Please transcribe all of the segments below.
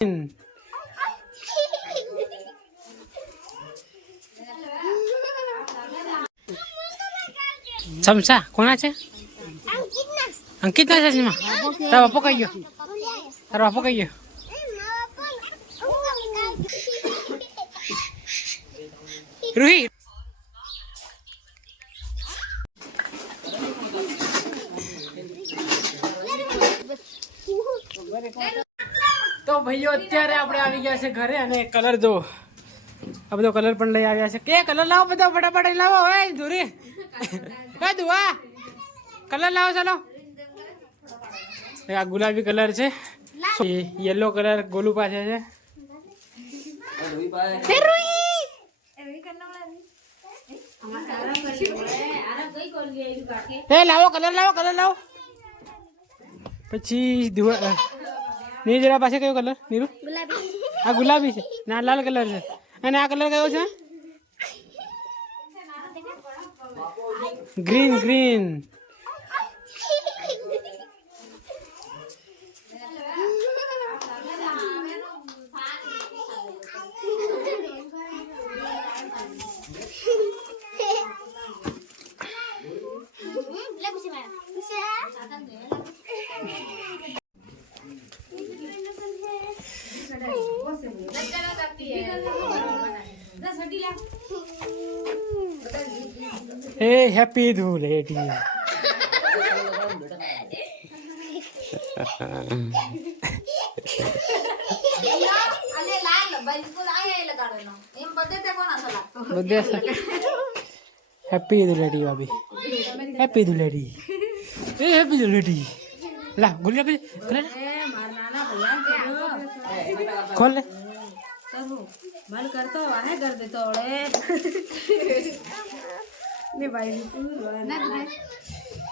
ચમચા કોના છે? અંકિત ના છે. તારો બાપો કઈ ગયો? તારો બાપો કઈ ગયો? રૂહી તો ભાઈઓ અત્યારે આપણે આવી ગયા છે ઘરે અને કલર જો આ બધો કલર પણ લઈ આવ્યા છે. કે કલર લાવો બધો ફટાફટ લાવો. હવે ધોરી કઈ દુઆ કલર લાવો. ચાલો આ ગુલાબી કલર છે, યલો કલર ગોલુ પાસે છે. લાવો કલર લાવો કલર લાવો. પછી નીરજરા પાસે કયો કલર? નીરુ આ ગુલાબી છે ને આ લાલ કલર છે. અને આ કલર કયો છે? Green green. Hey happy Dhuleti. Happy Dhuleti bhabhi. Happy Dhuleti. Happy धूलेटी. ला गुलाबी खोल ले. मन करतो आहे कर देतो ओळे ने भाई तू ना बता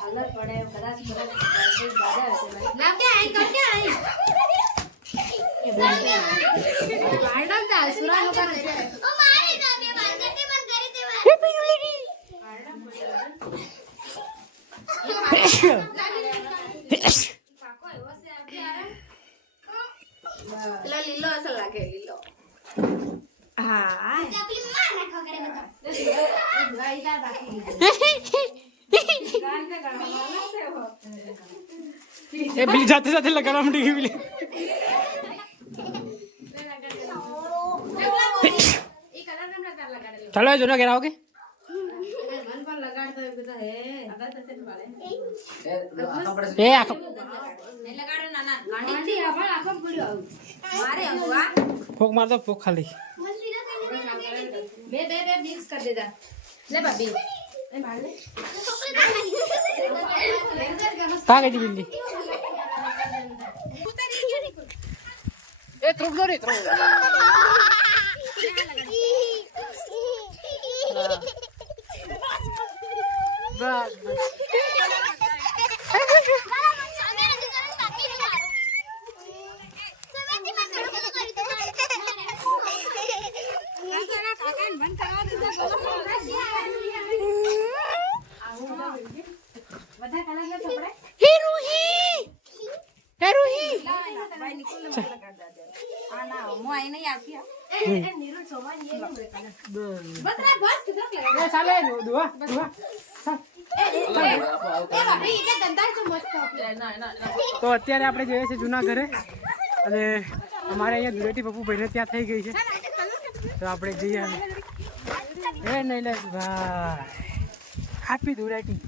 अलग पड़े कदाच कदाच ज्यादा होते ना क्या आई कर क्या आई ये बोलते हैं मैडम का सुरा लोग ओ मारे ना मैं बात करते मन करे थे हैप्पी न्यू काको वो से अभी आ रहा लीलो ऐसा लगे लीलो. हाँ बिल्ली जाते जाते लगा मुझे बिल्ली. चलो जो ना गिराओगे फोक मार दो. फोक खाली बे मिक्स कर दे. ले भाभी ए मार ले कहाँ गई थी बिल्ली? ए थ्रो रे थ्रो. बस તો અત્યારે આપણે જઈએ છીએ જૂના ઘરે અને અમારે અહીંયા ધૂળેટી પપ્પુ ભાઈને ત્યાં થઈ ગઈ છે તો આપણે જઈએ. એ નહીં લે ભાઈ હેપી ધૂળેટી.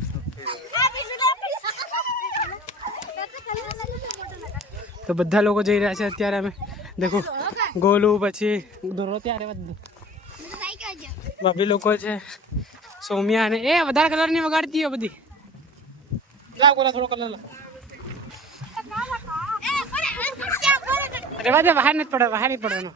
તો બધા લોકો જઈ રહ્યા છે અત્યારે. અમે દેખો ગોલુ પછી દોરો ત્યારે ભાભી લોકો છે, સોમિયા ને એ વધારે કલર ની વગાડતી હોય બધી. લાવ ગોલા થોડો કલર લાવ. રેવા દે બહાર નથી પડે, બહાર નહીં પડવાનો.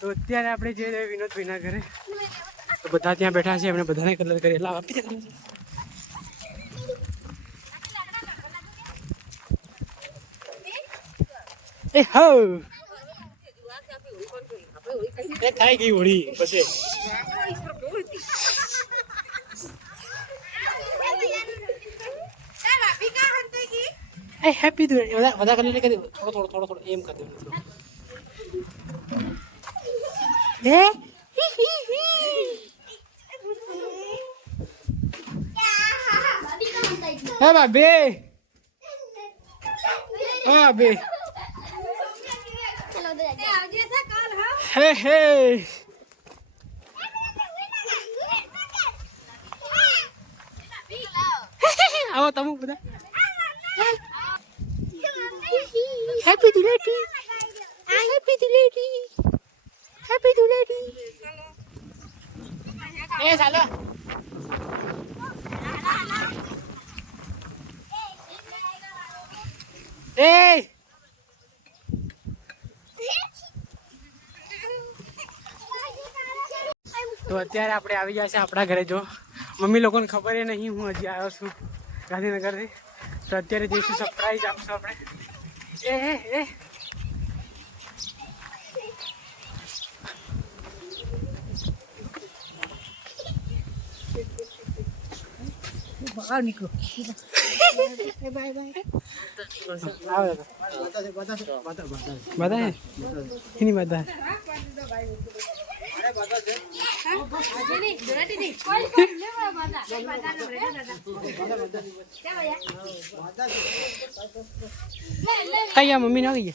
તો અત્યારે આપણે જઈએ વિનોદભાઈના ઘરે. તો બધા ત્યાં બેઠા છે, એમને બધાને કલર કરી. લાવ આપી દે કલર. એ હો એ થઈ ગઈ હોળી પછી હેપી ધૂળેટી બધા કલર કરી થોડો એમ કરી દેવાનું હે હા બાબે હા બે હે હે આવો તમે બધા હેપી ધૂળેટી એ ચાલો એ તો અત્યારે આપણે આવી ગયા છે આપણા ઘરે જો મમ્મી લોકોને ખબર એ નહીં હું હજી આવ્યો છું ગાંધીનગરથી તો અત્યારે જઈશું સરપ્રાઈઝ આપશું આપણે એ બહાર નીકળો બાય બાય બધા એની બધા કઈ મમ્મી ના ગઈ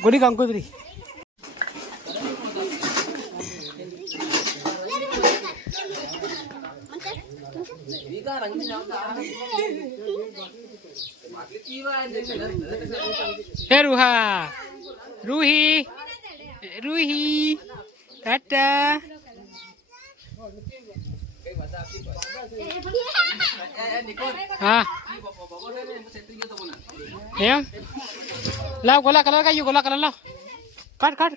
Gudi Gangudri. Hey Ruha, Ruhi, Tata. हाँ एम लाओ गोला कलर का ये गोला कलर लाओ काट काट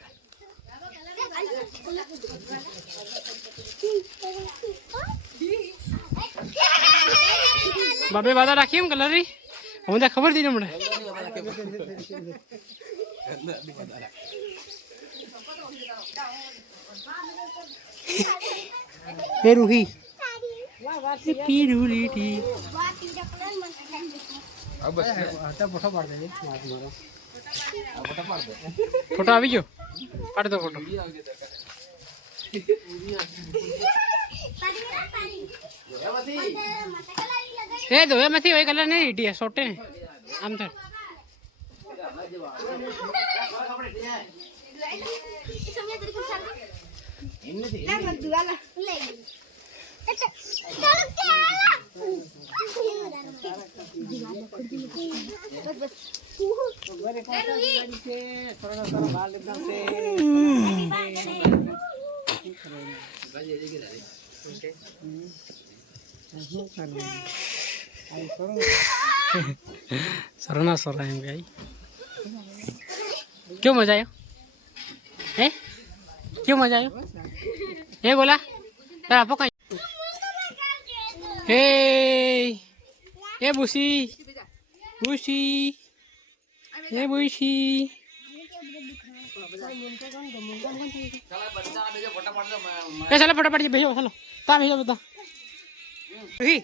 बाबे बादा राखी हम कलर री हम तो खबर दी ना मुझे ये रूही पीरूलीटी अब आता फोटो पाड़ दे फोटो आ गयो पाड़ दो फोटो ए दो मथी वही कलर नहीं रीटी है छोटे ने आम तो सरना सर भाई क्यों मजा आयो है क्यों मजा आयो ये बोला आप कहीं हे ये बुशी बुशी ये बुशी ये चलो फटाफट भेजो चलो ता भेजो बता ही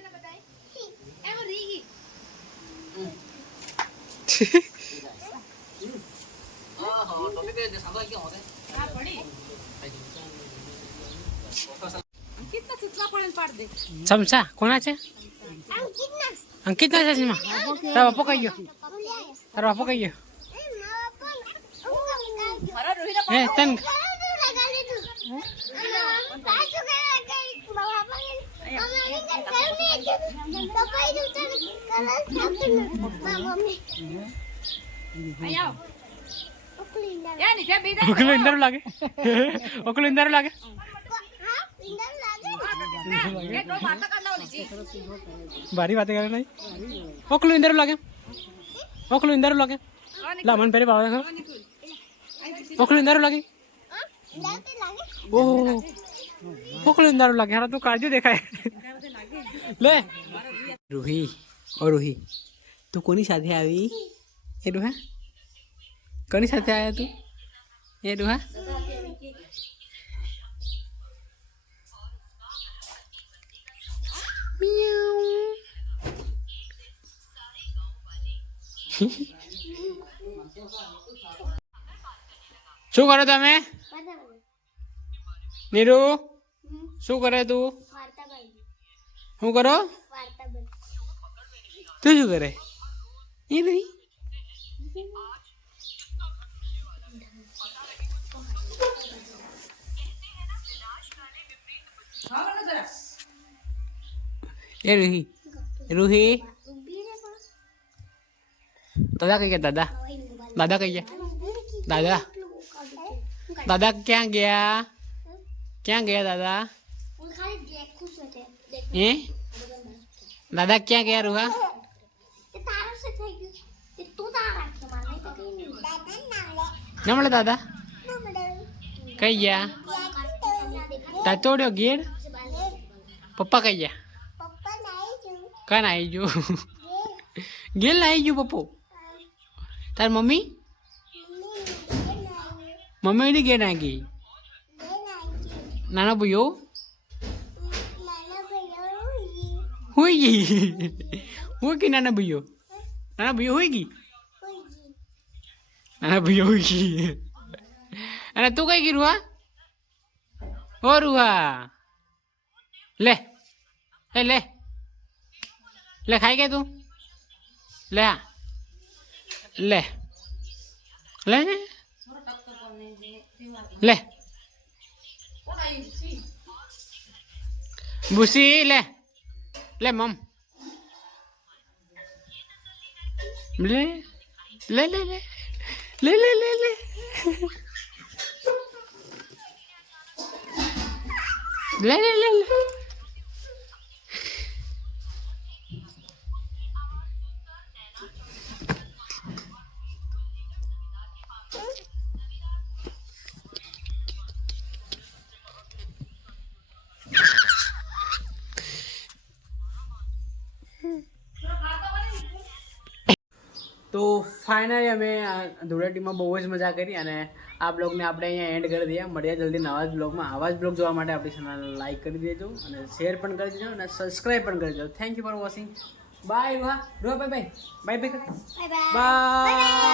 समसा कोणा છે અંકિત ના છે માં તા પપ્પો કઈ ગયો તારો બાપો કઈ ગયો હે તન ઓકલો ઇંદર લાગે ઓકલો ઇંદર લાગે બારી વાત કરે નહીં ઓકલો ઇંદર લાગે ઓકલો ઇંદર લાગે લા મન પેરે બાવા ખરો ઓકલો ઇંદર લાગે ઓહ ઓકલો ઇંદર લાગે હારા તું કાજુ દેખાય લે રૂહી ઓ રૂહી તું કોની સાથે આવી એ રૂહા કોની સાથે આવ્યા તું એ રૂહા શું કરો તમે નીરુ શું કરે તું શું કરો તું શું કરે એ નહીં એ રૂહી રૂહી દાદા કઈ ગયા દાદા દાદા કઈ ગયા દાદા દાદા ક્યાં ગયા દાદા એ દાદા ક્યાં ગયા રૂહા ના મળે દાદા કઈ ગયા તાતોડ્યો ઘેર પપ્પા કઈ ગયા કાન આવી જો ગેલ ના આવી ગયું પપ્પો તાર મમ્મી મમ્મી ની ઘેર ના ગઈ નાના ભાઈઓ હોઈ ગઈ હોય ગઈ નાના ભાઈઓ હોઈ ગઈ નાના ભાઈઓ હોઈ ગઈ અને તું કઈ ગઈ રૂહા ઓ રૂહા લે એ લે લે ખાઈ ગયા તું લે હા લે લે લે ભૂસી લે લે મમ લે લે લે લે લે લે લે લે લે લે લે લે તો ફાઇનલી અમે ધૂળેટીમાં બહુ જ મજા કરી અને આ બ્લોગને આપણે અહીંયા એન્ડ કરી દઈએ. મળીએ જલ્દી નવા જ બ્લોગમાં. આવા જ બ્લોગ જોવા માટે આપણી ચેનલ લાઈક કરી દેજો અને શેર પણ કરી દેજો અને સબસ્ક્રાઈબ પણ કરી દેજો. Thank you for watching. Bye. Bye bye bye bye by.